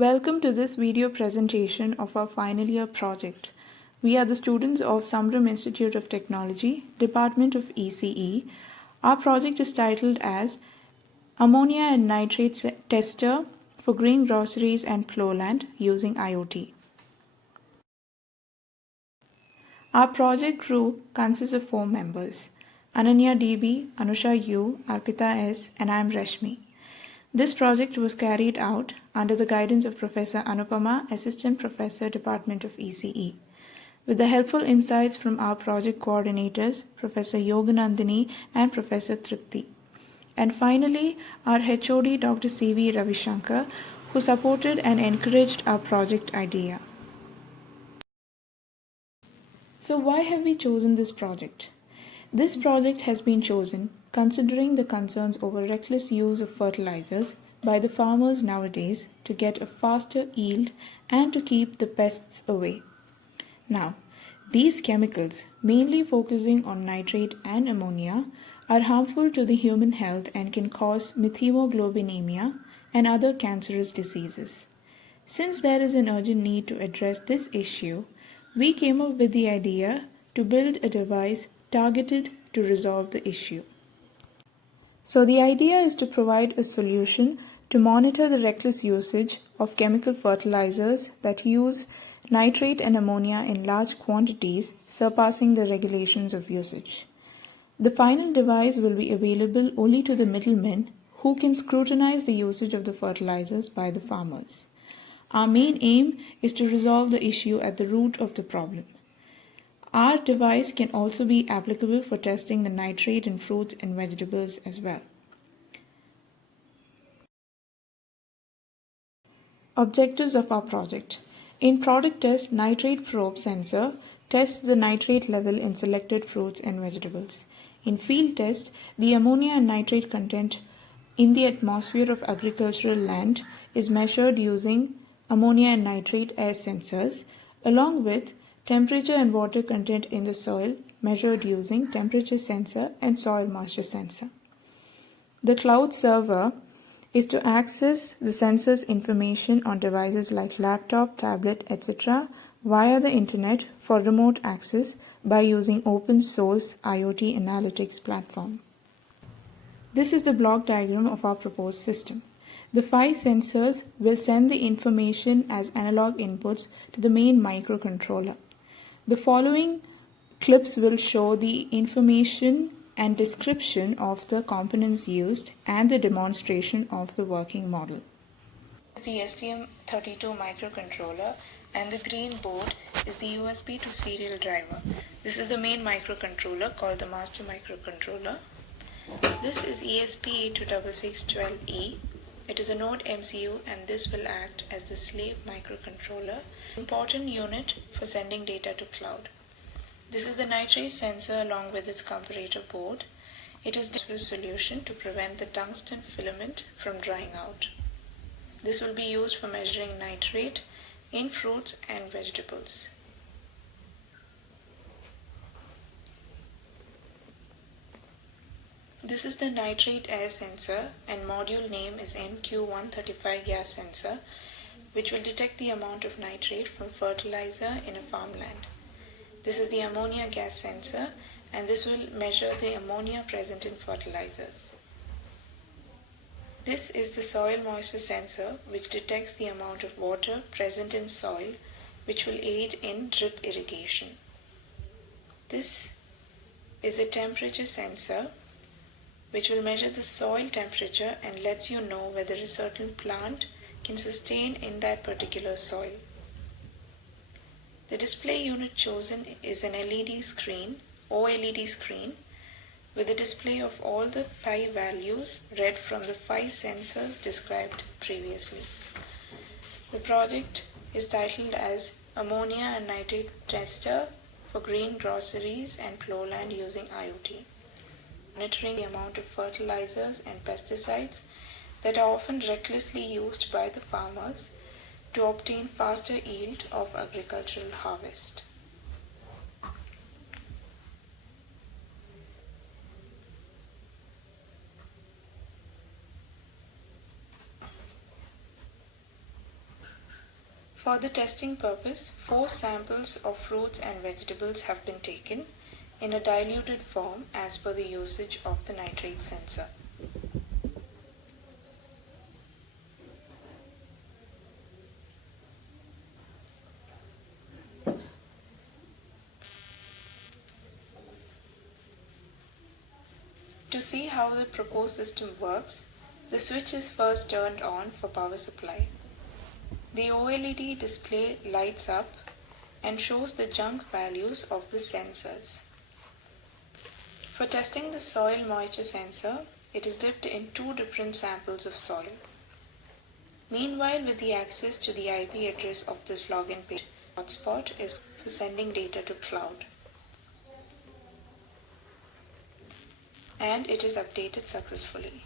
Welcome to this video presentation of our final year project. We are the students of Samram Institute of Technology, Department of ECE. Our project is titled as Ammonia and Nitrate Tester for Green Groceries and Ploughland using IoT. Our project crew consists of 4 members: Ananya DB, Anusha U, Arpita S, and I am Rashmi. This project was carried out under the guidance of Professor Anupama, Assistant Professor, Department of ECE, with the helpful insights from our project coordinators, Professor Yoganandini and Professor Tripti. And finally, our HOD, Dr. C.V. Ravishankar, who supported and encouraged our project idea. So why have we chosen this project? This project has been chosen considering the concerns over reckless use of fertilizers by the farmers nowadays to get a faster yield and to keep the pests away. Now, these chemicals, mainly focusing on nitrate and ammonia, are harmful to the human health and can cause methemoglobinemia and other cancerous diseases. Since there is an urgent need to address this issue, we came up with the idea to build a device targeted to resolve the issue. So the idea is to provide a solution to monitor the reckless usage of chemical fertilizers that use nitrate and ammonia in large quantities, surpassing the regulations of usage. The final device will be available only to the middlemen who can scrutinize the usage of the fertilizers by the farmers. Our main aim is to resolve the issue at the root of the problem. Our device can also be applicable for testing the nitrate in fruits and vegetables as well. Objectives of our project. In product test, nitrate probe sensor tests the nitrate level in selected fruits and vegetables. In field test, the ammonia and nitrate content in the atmosphere of agricultural land is measured using ammonia and nitrate air sensors, along with temperature and water content in the soil measured using temperature sensor and soil moisture sensor. The cloud server is to access the sensor's information on devices like laptop, tablet, etc. via the internet for remote access by using open source IoT analytics platform. This is the block diagram of our proposed system. The 5 sensors will send the information as analog inputs to the main microcontroller. The following clips will show the information and description of the components used and the demonstration of the working model. This is the STM32 microcontroller, and the green board is the USB to serial driver. This is the main microcontroller called the master microcontroller. This is ESP826612E. It is a node MCU, and this will act as the slave microcontroller, important unit for sending data to cloud. This is the nitrate sensor along with its comparator board. It is a solution to prevent the tungsten filament from drying out. This will be used for measuring nitrate in fruits and vegetables. This is the nitrate air sensor, and module name is MQ135 gas sensor, which will detect the amount of nitrate from fertilizer in a farmland. This is the ammonia gas sensor, and this will measure the ammonia present in fertilizers. This is the soil moisture sensor, which detects the amount of water present in soil, which will aid in drip irrigation. This is a temperature sensor, which will measure the soil temperature and lets you know whether a certain plant can sustain in that particular soil. The display unit chosen is an LED screen, OLED screen, with a display of all the 5 values read from the 5 sensors described previously. The project is titled as Ammonia and Nitrate Tester for Green Groceries and Ploughland using IoT. Monitoring the amount of fertilizers and pesticides that are often recklessly used by the farmers to obtain faster yield of agricultural harvest. For the testing purpose, 4 samples of fruits and vegetables have been taken in a diluted form as per the usage of the nitrate sensor. To see how the proposed system works, the switch is first turned on for power supply. The OLED display lights up and shows the jump values of the sensors. For testing the soil moisture sensor, it is dipped in 2 different samples of soil. Meanwhile, with the access to the IP address of this login page, hotspot is for sending data to cloud. And it is updated successfully.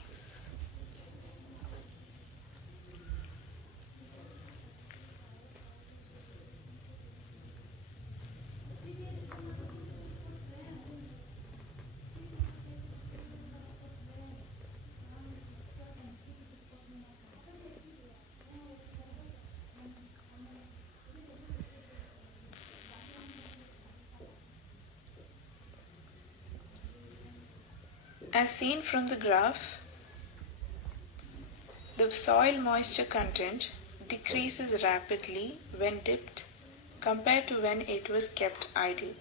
As seen from the graph, the soil moisture content decreases rapidly when dipped compared to when it was kept idle.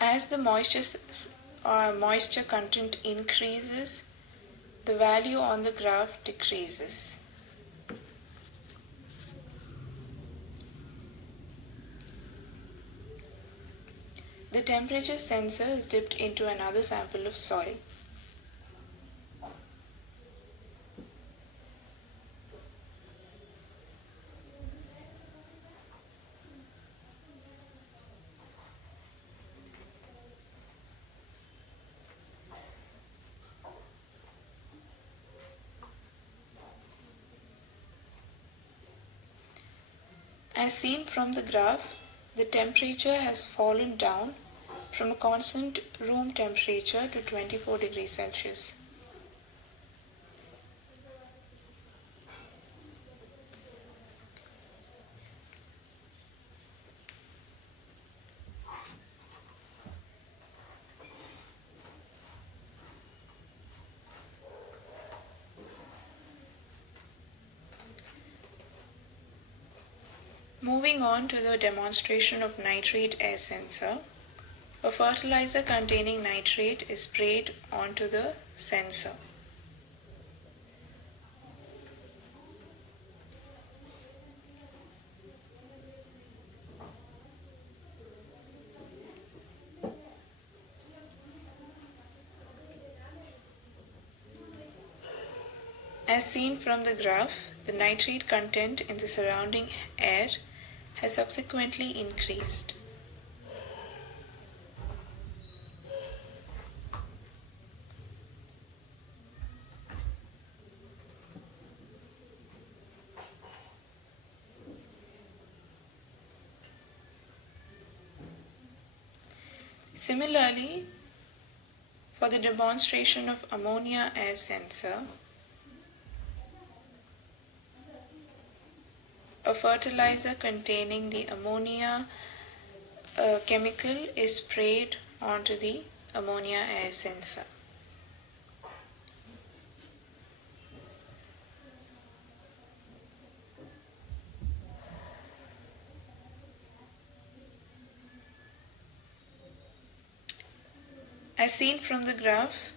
As the moisture content increases, the value on the graph decreases. The temperature sensor is dipped into another sample of soil. As seen from the graph, the temperature has fallen down from a constant room temperature to 24 degrees Celsius. Moving on to the demonstration of nitrate air sensor, a fertilizer containing nitrate is sprayed onto the sensor. As seen from the graph, the nitrate content in the surrounding air has subsequently increased. Similarly, for the demonstration of ammonia air sensor, a fertilizer containing the ammonia chemical is sprayed onto the ammonia air sensor. As seen from the graph,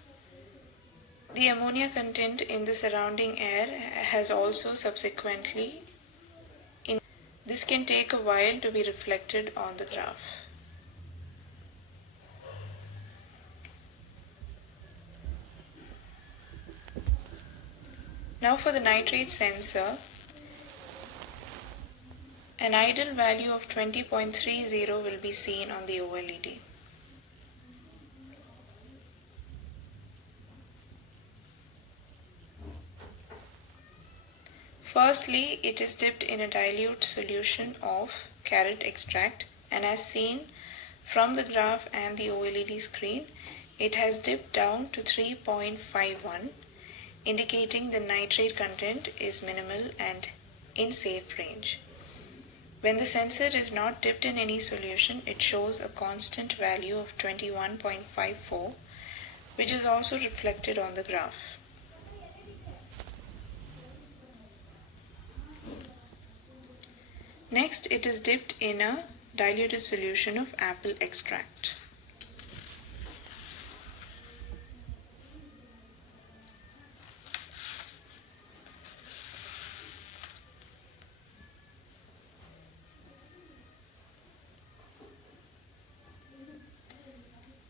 the ammonia content in the surrounding air has also subsequently increased. This can take a while to be reflected on the graph. Now for the nitrate sensor, an idle value of 20.30 will be seen on the OLED. Firstly, it is dipped in a dilute solution of carrot extract, and as seen from the graph and the OLED screen, it has dipped down to 3.51, indicating the nitrate content is minimal and in safe range. When the sensor is not dipped in any solution, it shows a constant value of 21.54, which is also reflected on the graph. Next, it is dipped in a diluted solution of apple extract.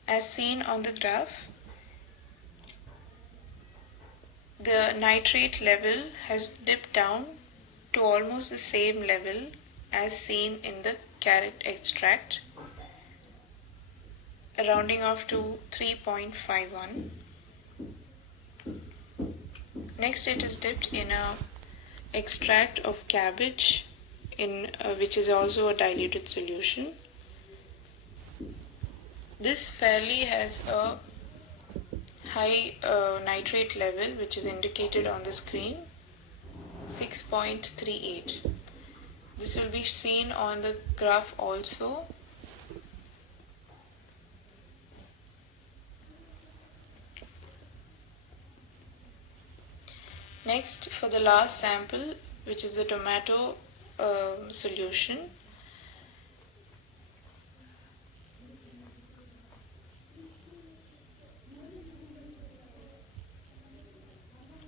As seen on the graph, the nitrate level has dipped down to almost the same level as seen in the carrot extract, rounding off to 3.51. Next, it is dipped in a extract of cabbage, which is also a diluted solution. This fairly has a high nitrate level, which is indicated on the screen, 6.38. This will be seen on the graph also. Next, for the last sample, which is the tomato solution,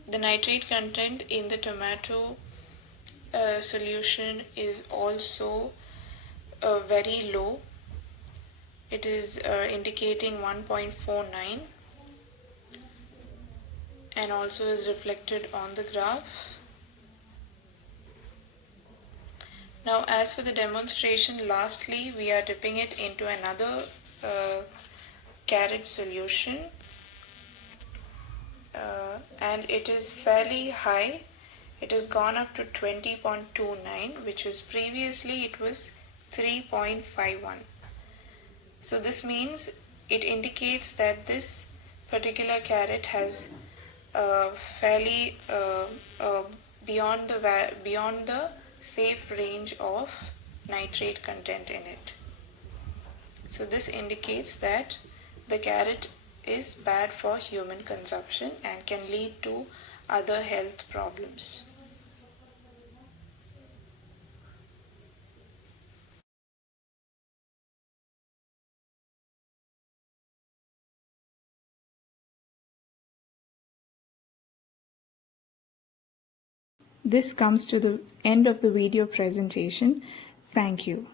the nitrate content in the tomato solution is also very low. It is indicating 1.49 and also is reflected on the graph. Now, as for the demonstration, lastly, we are dipping it into another carrot solution, and it is fairly high. It has gone up to 20.29, which was previously it was 3.51. So this means it indicates that this particular carrot has fairly beyond the safe range of nitrate content in it. So this indicates that the carrot is bad for human consumption and can lead to other health problems. This comes to the end of the video presentation. Thank you.